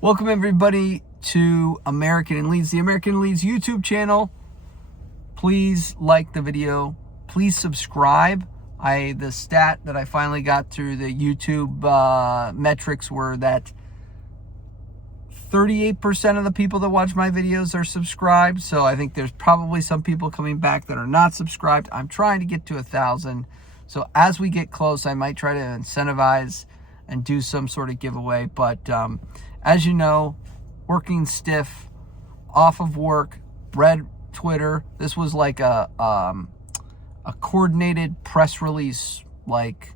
Welcome everybody to American and Leeds, the American and Leeds YouTube channel. Please like the video. Please subscribe. The stat that I finally got through the YouTube metrics were that 38% of the people that watch my videos are subscribed. So I think there's probably some people coming back that are not subscribed. I'm trying to get to 1,000. So as we get close, I might try to incentivize and do some sort of giveaway. But as you know, working stiff, off of work, read Twitter. This was like a coordinated press release, like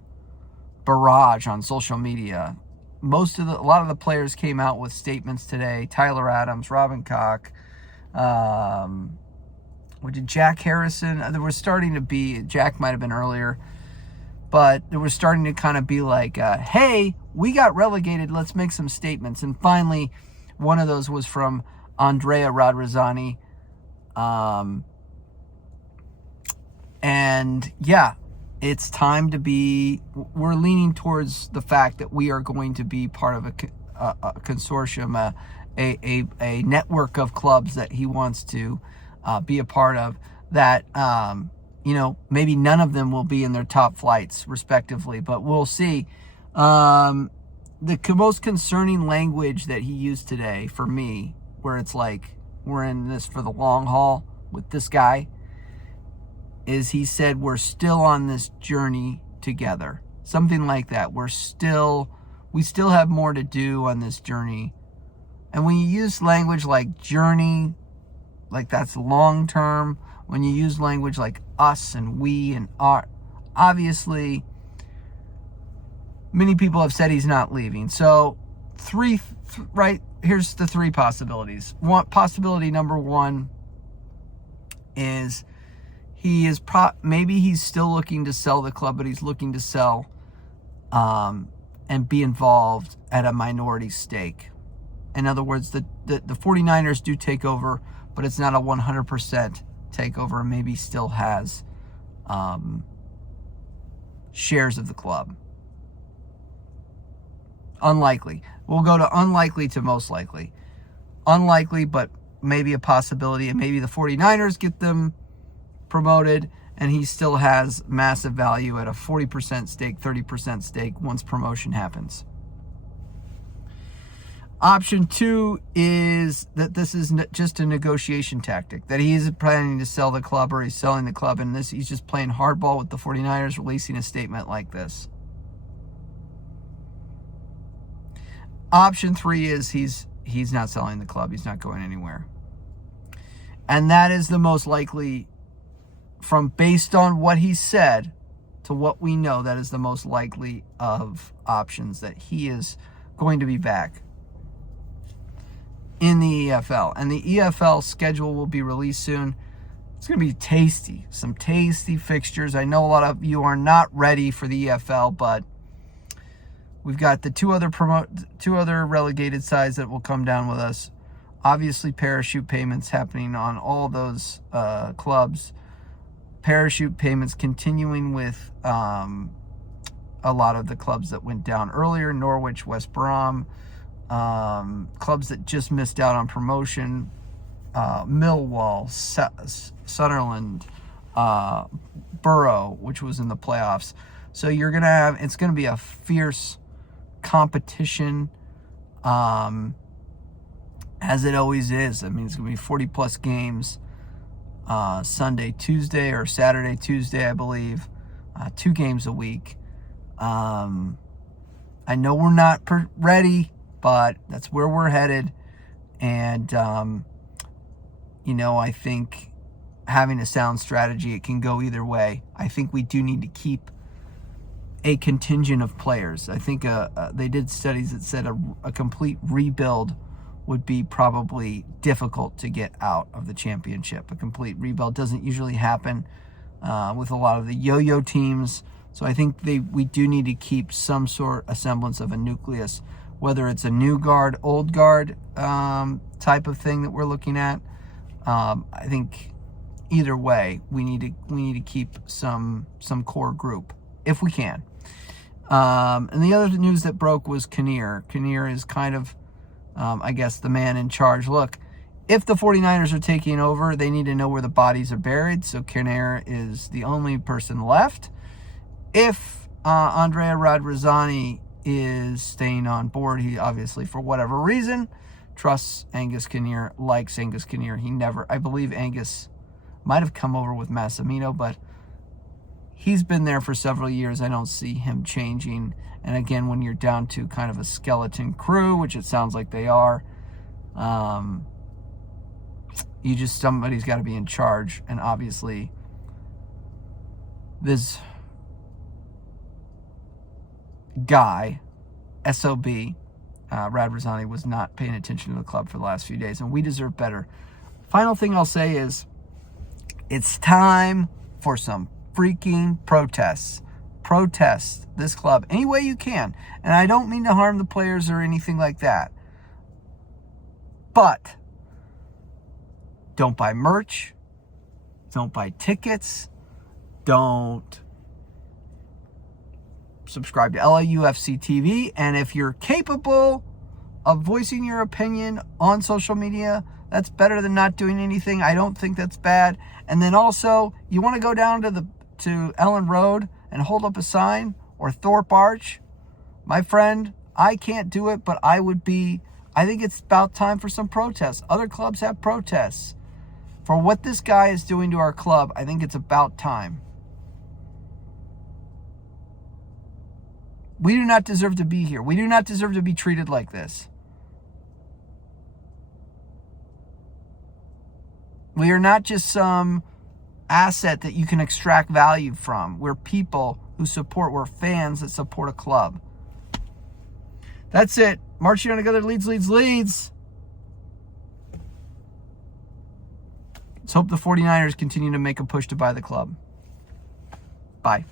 barrage on social media. A lot of the players came out with statements today. Tyler Adams, Robin Koch, Jack Harrison. There was starting to be, Jack might have been earlier, but there was starting to kind of be like, hey, we got relegated, let's make some statements. And finally, one of those was from Andrea Radz. And yeah, it's time to be, we're leaning towards the fact that we are going to be part of a consortium, a network of clubs that he wants to be a part of, that, maybe none of them will be in their top flights respectively, but we'll see. The most concerning language that he used today for me, where it's like, we're in this for the long haul with this guy, is he said, we're still on this journey together. Something like that. We still have more to do on this journey. And when you use language like journey, like that's long term, when you use language like us and we and our, obviously many people have said he's not leaving. So here's the three possibilities. Possibility number one is maybe he's still looking to sell the club, but he's looking to sell and be involved at a minority stake. In other words, the 49ers do take over, but it's not a 100% takeover, and maybe still has shares of the club. Unlikely. We'll go to unlikely to most likely. Unlikely, but maybe a possibility, and maybe the 49ers get them promoted, and he still has massive value at a 40% stake, 30% stake once promotion happens. Option two is that this is just a negotiation tactic, that he isn't planning to sell the club, or he's selling the club, and he's just playing hardball with the 49ers, releasing a statement like this. Option three is he's not selling the club. He's not going anywhere. And that is the most likely, based on what he said to what we know, that is the most likely of options, that he is going to be back in the EFL. And the EFL schedule will be released soon. It's going to be tasty. Some tasty fixtures. I know a lot of you are not ready for the EFL, but we've got the two other relegated sides that will come down with us. Obviously, parachute payments happening on all those clubs. Parachute payments continuing with a lot of the clubs that went down earlier. Norwich, West Brom, clubs that just missed out on promotion. Millwall, Sunderland, Borough, which was in the playoffs. So it's going to be a fierce competition, as it always is. I mean, it's going to be 40 plus games, Sunday, Tuesday, or Saturday, Tuesday, I believe, 2 games a week. I know we're not ready, but that's where we're headed. And, I think having a sound strategy, it can go either way. I think we do need to keep a contingent of players. I think they did studies that said a complete rebuild would be probably difficult to get out of the championship. A complete rebuild doesn't usually happen with a lot of the yo-yo teams. So I think we do need to keep some sort of semblance of a nucleus, whether it's a new guard, old guard type of thing that we're looking at. I think either way, we need to keep some core group if we can. And the other news that broke was Kinnear. Kinnear is kind of I guess, the man in charge. Look, if the 49ers are taking over, they need to know where the bodies are buried. So Kinnear is the only person left. If Andrea Radz is staying on board, he obviously, for whatever reason, trusts Angus Kinnear, likes Angus Kinnear. I believe Angus might have come over with Massimino, but he's been there for several years. I don't see him changing. And again, when you're down to kind of a skeleton crew, which it sounds like they are, somebody's got to be in charge. And obviously, this guy, SOB, Radz, was not paying attention to the club for the last few days, and we deserve better. Final thing I'll say is, it's time for some freaking protests. Protest this club any way you can. And I don't mean to harm the players or anything like that. But don't buy merch. Don't buy tickets. Don't subscribe to LAUFC TV. And if you're capable of voicing your opinion on social media, that's better than not doing anything. I don't think that's bad. And then also, you want to go down to Ellen Road and hold up a sign, or Thorpe Arch. My friend, I can't do it, but I think it's about time for some protests. Other clubs have protests. For what this guy is doing to our club, I think it's about time. We do not deserve to be here. We do not deserve to be treated like this. We are not just some asset that you can extract value from. We're people who support, we're fans that support a club. That's it. Marching on together, Leeds. Let's hope the 49ers continue to make a push to buy the club. Bye.